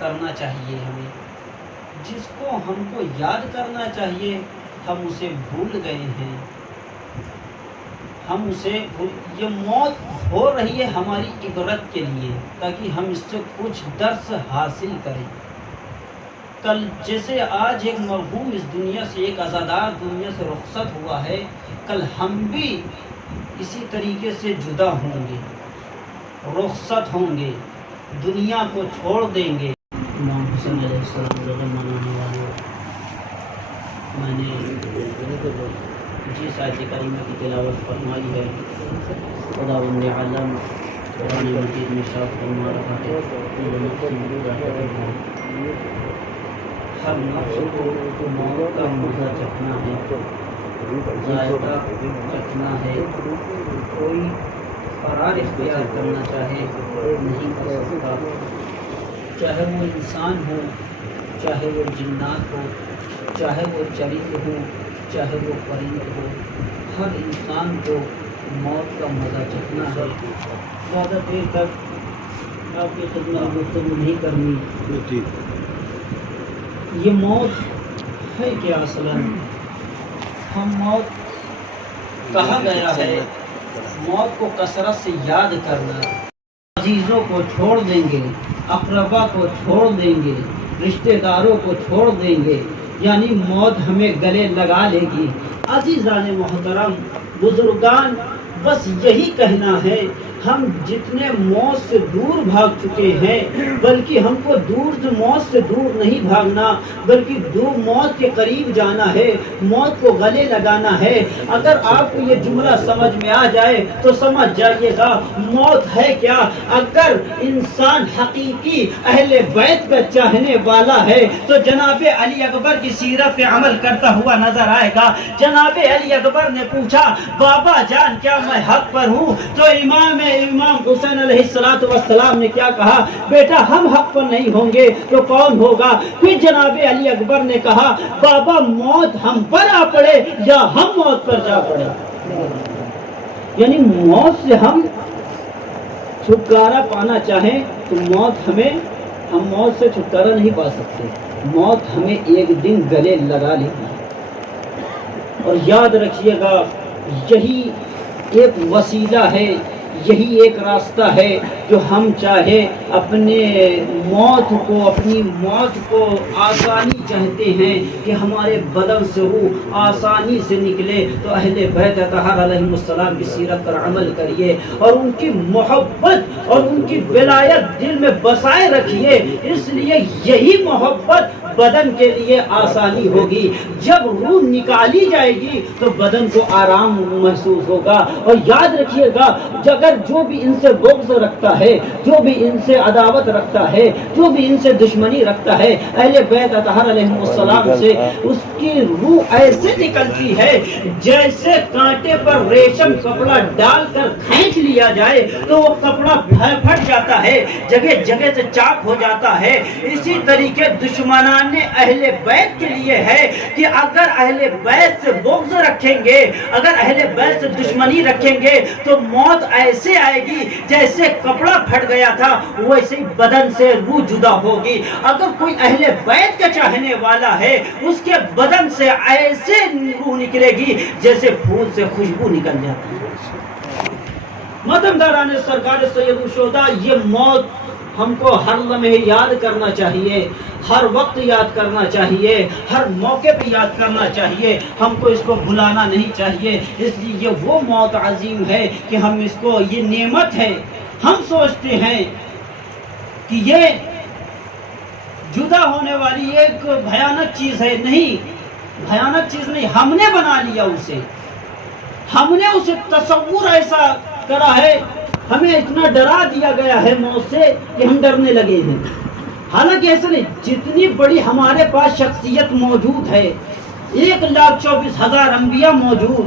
کرنا چاہیے ہمیں، جس کو ہم کو یاد کرنا چاہیے ہم اسے بھول گئے ہیں، یہ موت ہو رہی ہے ہماری عبرت کے لیے تاکہ ہم اس سے کچھ درس حاصل کریں۔ کل جیسے آج ایک مرحوم اس دنیا سے، ایک عزادار دنیا سے رخصت ہوا ہے، کل ہم بھی اسی طریقے سے جدا ہوں گے، رخصت ہوں گے، دنیا کو چھوڑ دیں گے۔ امام حسین علیہ السلام رضا منانے والوں، میں نے جس آیت کریمہ کی تلاوت فرمائی ہے، خداوند عالم قرآن مجید میں ارشاد فرما رہا ہے، ہر نفس کو موت کا مزہ چکھنا ہے، ذائقہ چکھنا ہے، کوئی فرار اختیار کرنا چاہے نہیں کر سکتا، چاہے وہ انسان ہو، چاہے وہ جنات ہو، چاہے وہ چرند ہو، چاہے وہ پرند ہو، ہر انسان کو موت کا مزہ چکھنا ہے۔ زیادہ دیر تک آپ کی خدمت میں گفتگو نہیں کرنی۔ یہ موت ہے کیا اصلاً؟ ہم موت کہا گیا ہے، موت کو کثرت سے یاد کرنا، عزیزوں کو چھوڑ دیں گے، اقربا کو چھوڑ دیں گے، رشتہ داروں کو چھوڑ دیں گے، یعنی موت ہمیں گلے لگا لے گی۔ عزیزان محترم، بزرگان، بس یہی کہنا ہے، ہم جتنے موت سے دور بھاگ چکے ہیں، بلکہ ہم کو موت سے دور نہیں بھاگنا، بلکہ موت کے قریب جانا ہے، موت کو گلے لگانا ہے۔ اگر آپ کو یہ جملہ سمجھ میں آ جائے تو سمجھ جائیے گا موت ہے کیا۔ اگر انسان حقیقی اہل بیت کا چاہنے والا ہے تو جناب علی اکبر کی سیرت پہ عمل کرتا ہوا نظر آئے گا۔ جناب علی اکبر نے پوچھا، بابا جان کیا میں حق پر ہوں؟ تو امام حسین علیہ السلام نے کیا کہا؟ بیٹا ہم حق پر نہیں ہوں گے تو کون ہوگا؟ پھر جناب علی اکبر نے کہا، بابا موت ہم پر آ پڑے یا ہم موت پر جا پڑے۔ یعنی موت سے ہم چھٹکارا پانا چاہیں تو ہم موت سے چھٹکارا نہیں پا سکتے، موت ہمیں ایک دن گلے لگا لے گی۔ اور یاد رکھیے گا، یہی ایک وسیلہ ہے، یہی ایک راستہ ہے جو ہم چاہے اپنی موت کو آسانی چاہتے ہیں کہ ہمارے بدن سے روح آسانی سے نکلے، تو اہل بیت اطہار علیہ السلام کی سیرت پر عمل کریے اور ان کی محبت اور ان کی ولایت دل میں بسائے رکھیے۔ اس لیے یہی محبت بدن کے لیے آسانی ہوگی۔ جب روح نکالی جائے گی تو بدن کو آرام محسوس ہوگا۔ اور یاد رکھیے گا، اگر جو بھی ان سے بغض رکھتا ہے، جو بھی ان سے عداوت رکھتا ہے، جو بھی ان سے دشمنی رکھتا ہے، اہل بیت اطہار علیہ السلام سے اس کی روح ایسے نکلتی ہے جیسے کانٹے پر ریشم کپڑا ڈال کر کھینچ لیا جائے تو وہ کپڑا پھٹ جاتا ہے، جگہ جگہ سے چاک ہو جاتا ہے۔ اسی طریقے دشمنان اہل بیت کے لیے ہے کہ اگر اہل بیت سے بغض رکھیں گے، اگر اہل بیت سے دشمنی رکھیں گے تو موت ایسے آئے گی جیسے کپڑا پھٹ گیا تھا ویسے بدن سے روح جدا ہوگی۔ اگر کوئی اہل بیت کا چاہنے والا ہے، اس کے بدن سے ایسے روح نکلے گی جیسے پھول سے خوشبو نکل جاتی ہے۔ ماتمداران سرکار سید الشہداء، یہ موت ہم کو ہر لمحے یاد کرنا چاہیے، ہر وقت یاد کرنا چاہیے، ہر موقع پہ یاد کرنا چاہیے، ہم کو اس کو بھلانا نہیں چاہیے۔ اس لیے یہ وہ موت عظیم ہے کہ ہم اس کو، یہ نعمت ہے، ہم سوچتے ہیں کہ یہ جدا ہونے والی ایک بھیانک چیز ہے، نہیں، بھیانک چیز نہیں، ہم نے بنا لیا اسے، ہم نے اسے تصور ایسا کرا ہے، ہمیں اتنا ڈرا دیا گیا ہے موت سے کہ ہم ڈرنے لگے ہیں۔ حالانکہ ایسا نہیں، جتنی بڑی ہمارے پاس شخصیت موجود ہے، 1,24,000 انبیاء موجود،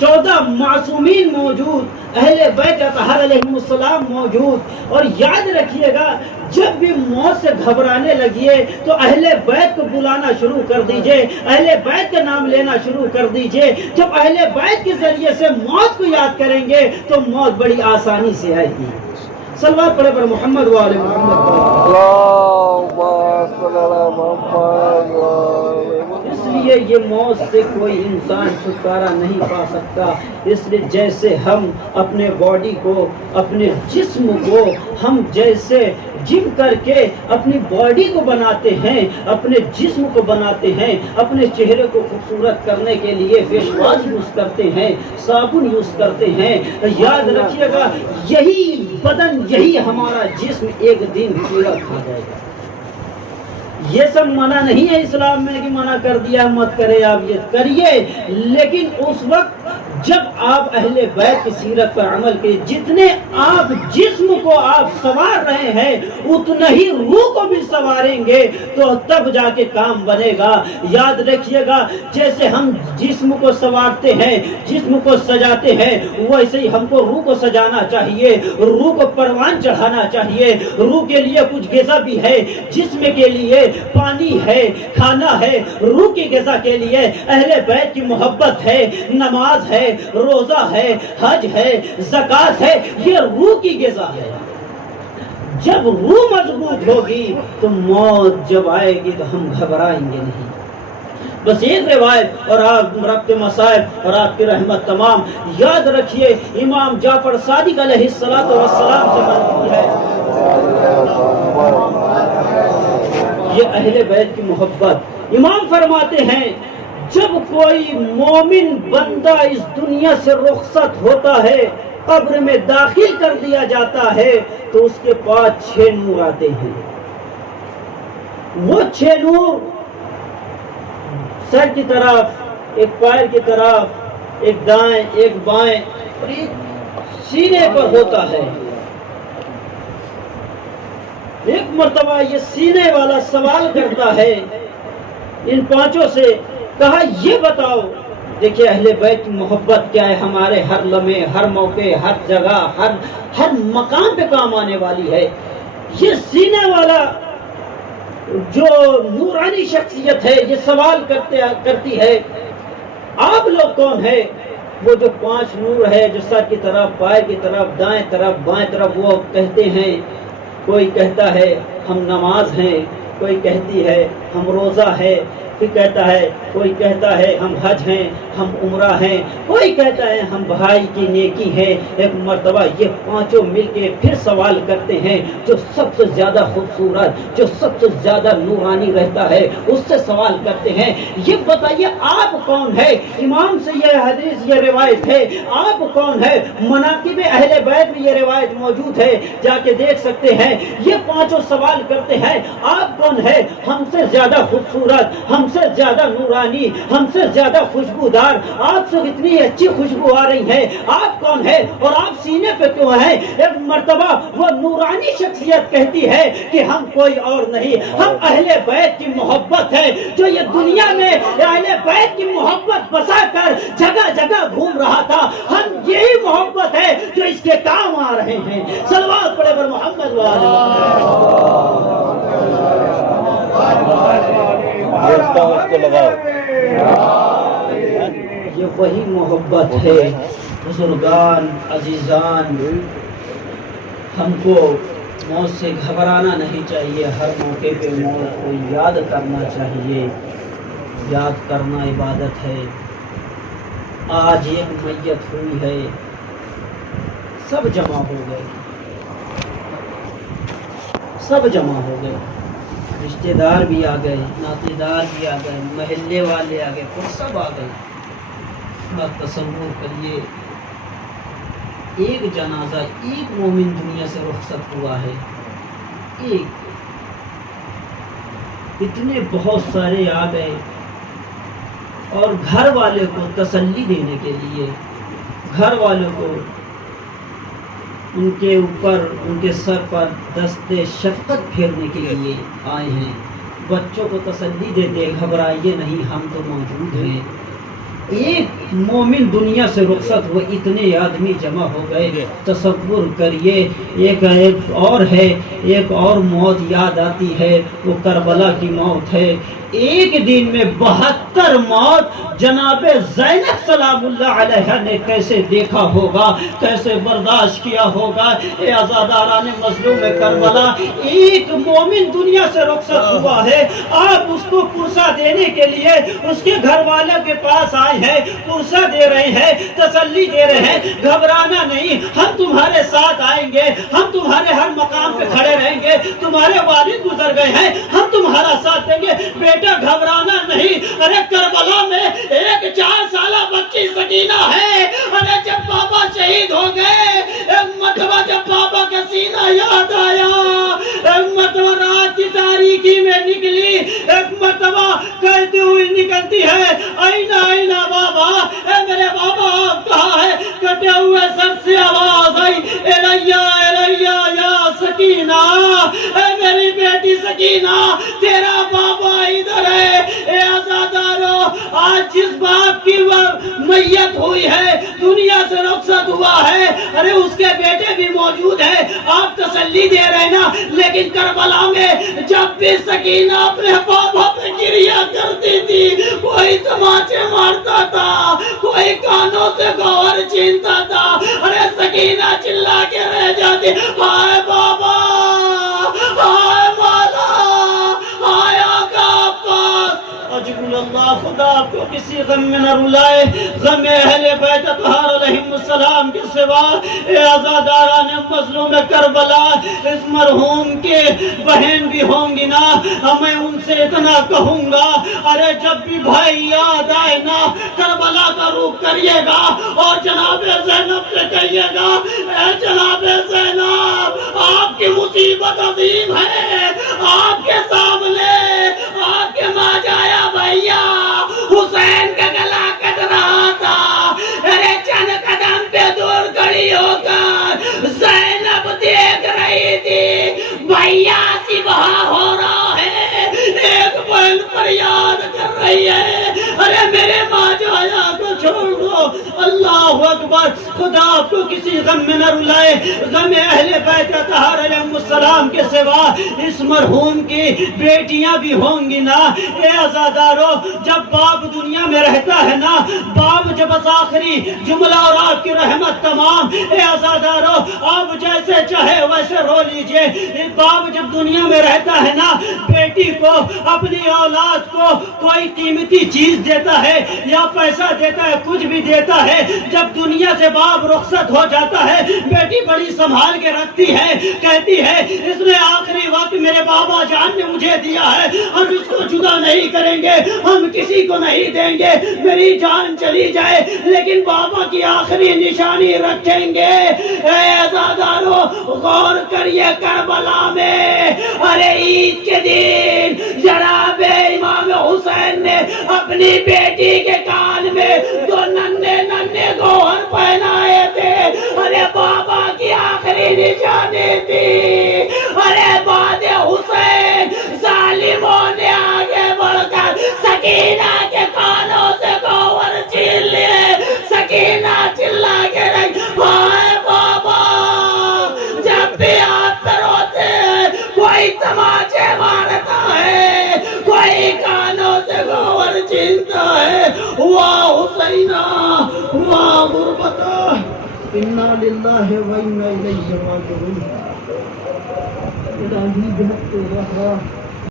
14 معصومین موجود، اہل بیت اطہار علیہ السلام موجود، اور یاد رکھیے گا جب بھی موت سے گھبرانے لگیے تو اہل بیت کو بلانا شروع کر دیجئے، اہل بیت کا نام لینا شروع کر دیجئے۔ جب اہل بیت کے ذریعے سے موت کو یاد کریں گے تو موت بڑی آسانی سے آئے گی۔ صلوات پڑھے پر محمد و آل محمد۔ لیے یہ موت سے کوئی انسان چھٹکارا نہیں پا سکتا. اس لیے جیسے ہم اپنے باڈی کو، اپنے جسم کو ہم جیسے جم کر کے اپنی باڈی کو بناتے ہیں، اپنے جسم کو بناتے ہیں، اپنے چہرے کو خوبصورت کرنے کے لیے فیس واش یوز کرتے ہیں، صابن یوز کرتے ہیں، یاد رکھیے گا یہی بدن، یہی ہمارا جسم ایک دن کیڑا کھا جائے گا. یہ سب منع نہیں ہے اسلام میں کہ منع کر دیا مت کرے، آپ یہ کریے، لیکن اس وقت جب آپ اہل بیت کی سیرت پر عمل کے جتنے آپ جسم کو آپ سنوار رہے ہیں اتنا ہی روح کو بھی سنواریں گے تو تب جا کے کام بنے گا. یاد رکھیے گا جیسے ہم جسم کو سنوارتے ہیں، جسم کو سجاتے ہیں، ویسے ہی ہم کو روح کو سجانا چاہیے، روح کو پروان چڑھانا چاہیے. روح کے لیے کچھ غذا بھی ہے، جسم کے لیے پانی ہے، کھانا ہے. روح کی غذا کے لیے اہل بیت کی محبت ہے، نماز ہے، روزہ ہے، حج ہے، زکوٰۃ ہے. یہ روح کی غذا ہے. جب روح مضبوط ہوگی تو موت جب آئے گی تو ہم گھبرائیں گے نہیں. بس ایک روایت اور آپ رب کے مصائب اور آپ کی رحمت تمام یاد رکھیے. امام جعفر صادق علیہ الصلوۃ والسلام سے بنتی ہے یہ اہل بیت کی محبت. امام فرماتے ہیں جب کوئی مومن بندہ اس دنیا سے رخصت ہوتا ہے، قبر میں داخل کر دیا جاتا ہے تو اس کے پاس 6 نور آتے ہیں. وہ 6 نور سر کی طرف، ایک پیر کی طرف، ایک دائیں ایک بائیں اور ایک سینے پر ہوتا ہے. ایک مرتبہ یہ سینے والا سوال کرتا ہے ان 5 سے، کہا یہ بتاؤ، دیکھیے اہل بیت کی محبت کیا ہے، ہمارے ہر لمحے، ہر موقع، ہر جگہ، ہر مقام پہ کام آنے والی ہے. یہ سینے والا جو نورانی شخصیت ہے یہ سوال کرتی ہے آپ لوگ کون ہے؟ وہ جو 5 نور ہے جو سر کی طرف، پائر کی طرف، دائیں طرف، بائیں طرف، وہ کہتے ہیں، کوئی کہتا ہے ہم نماز ہیں، کوئی کہتی ہے ہم روزہ ہے، کوئی کہتا ہے ہم حج ہیں، ہم عمرہ ہیں، کوئی کہتا ہے ہم بھائی کی نیکی ہے. ایک مرتبہ یہ 5 مل کے پھر سوال کرتے ہیں، جو سب سے زیادہ خوبصورت، جو سب سے زیادہ نورانی رہتا ہے اس سے سوال کرتے ہیں یہ بتائیے آپ کون ہے؟ امام سے یہ حدیث، یہ روایت ہے، آپ کون ہے؟ مناقب اہل بیت میں یہ روایت موجود ہے، جا کے دیکھ سکتے ہیں. یہ 5 سوال کرتے ہیں آپ کون ہے؟ ہم سے زیادہ خوبصورت، ہم سے زیادہ نورانی، ہم سے زیادہ خوشبودار، آپ سے اتنی اچھی خوشبو آ رہی ہے، آپ کون ہے اور آپ سینے پہ کیوں ہیں؟ ایک مرتبہ وہ نورانی شخصیت کہتی ہے کہ ہم کوئی اور نہیں، ہم اہل بیت کی محبت ہے جو یہ دنیا میں اہل بیت کی محبت بسا کر جگہ جگہ گھوم رہا تھا. ہم یہی محبت ہے جو اس کے کام آ رہے ہیں. صلوات پڑھے پر محمد یہ وہی محبت ہے. بزرگان، عزیزان، ہم کو موت سے گھبرانا نہیں چاہیے. ہر موقع پہ موت کو یاد کرنا چاہیے. یاد کرنا عبادت ہے. آج ایک میت ہوئی ہے، سب جمع ہو گئے، سب جمع ہو گئے، رشتہ دار بھی آ گئے، ناطے دار بھی آ گئے، محلے والے آ گئے، پھر سب آ گئے. تصور کریے ایک جنازہ، ایک مومن دنیا سے رخصت ہوا ہے. ایک، اتنے بہت سارے آ گئے اور گھر والے کو تسلی دینے کے لیے، گھر والوں کو ان کے اوپر، ان کے سر پر دست شفقت پھیرنے کے لیے آئے ہیں. بچوں کو تسلی دیتے، گھبرائیے نہیں، ہم تو موجود ہیں. ایک مومن دنیا سے رخصت ہوئے، اتنے آدمی جمع ہو گئے. تصور کریے، ایک ایک اور موت یاد آتی ہے، وہ کربلا کی موت ہے. ایک دن میں 72 موت جناب زینب سلام اللہ علیہ نے کیسے دیکھا ہوگا، کیسے برداشت کیا ہوگا. اے عزاداران مظلوم کربلا، ایک مومن دنیا سے رخصت ہوا ہے، آپ اس کو پرسہ دینے کے لیے اس کے گھر والوں کے پاس آئے ہیں، پرسہ دے رہے ہیں، تسلی دے رہے ہیں. گھبرانا نہیں، ہم تمہارے ساتھ آئیں گے، ہم تمہارے ہر مقام پہ کھڑے رہیں گے. تمہارے والد گزر گئے ہیں، ہم تمہارا ساتھ دیں گے. بیٹا گھبرانا نہیں. ارے کربلا میں ایک 4 سالہ بچی سکینہ ہے. ارے جب بابا شہید ہو گئے، ایک مرتبہ جب بابا کا سینہ یاد آیا، ایک مرتبہ رات کی تاریکی میں نکلی، ایک مرتبہ کہتی ہوئی نکلتی ہے، اینا اینا بابا، اے میرے بابا آپ کہاں ہے؟ کٹے ہوئے سر سے آواز آئی، الیہ الیہ یا سکینہ، اے میری بیٹی سکینہ، تیرا بابا ادھر ہے. اے عزادارو، آج جس باپ کی میت ہوئی ہے، دنیا سے رخصت ہوا ہے، ارے اس کے بیٹے بھی موجود ہیں. آپ تسلی دے رہے نا، لیکن کربلا میں جب بھی سکینہ اپنے بابا پہ گریا کرتی تھی، کوئی تماچے مارتا تھا، کوئی کانوں سے گوہر چھینتا تھا. ارے سکینہ چلا کے رہ جاتی، ہائے بابا، ہائے مولا، ہائے آقا عباس. اجل اللہ، خدا آپ کو کسی غم میں نہ رلائے. غم اہل بیت اطہار علیہم السلام کے سوا. اے عزاداران مظلوم کربلا، اس مرحوم کے بہن بھی ہوں گی نا، میں ان سے اتنا کہوں گا، ارے جب بھی بھائی یاد آئے نا، کربلا کا رخ کریے گا اور جناب زینب سے کہیے گا، اے جناب زینب، آپ کی مصیبت عظیم ہے. آپ کے سامنے آپ کے ماں جایا بھیا حسین کا گلا کٹ رہا تھا. ارے چند قدم پہ دور کھڑی ہو کر زینب دیکھ رہی تھی، بھیا سبحا ہو رہا ہے، ایک بہن فریاد کر رہی ہے، ارے میرے ماں جایا کو چھوڑ دو. اللہ اکبر. خدا آپ کو کسی غم میں نہ رلائے. غم اہل بیت اطہار علیہم السلام کے سوا اس مرحوم کی بیٹیاں بھی ہوں گی نا. اے عزادارو، جب باپ دنیا میں رہتا ہے نا، باپ جب آخری جملہ اور آپ کی رحمت تمام. اے عزادارو، آپ جیسے چاہے ویسے رو لیجئے. باپ جب دنیا میں رہتا ہے نا، بیٹی کو، اپنی اولاد کو کوئی قیمتی چیز دیتا ہے یا پیسہ دیتا ہے، کچھ بھی دیتا ہے. جب دنیا سے باپ رخصت ہو جاتا ہے، بیٹی بڑی سنبھال کے رکھتی ہے، کہتی ہے اس نے آخری وقت میرے بابا جان نے مجھے دیا ہے، ہم اس کو جدا نہیں کریں گے، ہم کسی کو نہیں دیں گے، میری جان چلی جائے لیکن بابا کی آخری نشانی رکھیں گے. اے عزادارو، غور کریے کربلا میں، ارے عید کے دن جناب امام حسین نے اپنی بیٹی کے کان میں 2 ننھے ننھے گوہر پہنائے تھے. ارے بابا کی آخری نشانی تھی. ارے بعد حسین ظالموں نے آگے بڑھ کر سکینہ کے کانوں سے گوہر چھین لیے. سکینہ چلا کے رہی، ہائے بابا. جب بھی آپ پہ روتے ہیں، کوئی تماچے مارتا ہے، کوئی کانوں سے گوہر چھینتا ہے. واہ حسینہ، واہ غربتہ، انا للہ و انا الیہ راجعون. الہی بہت رہا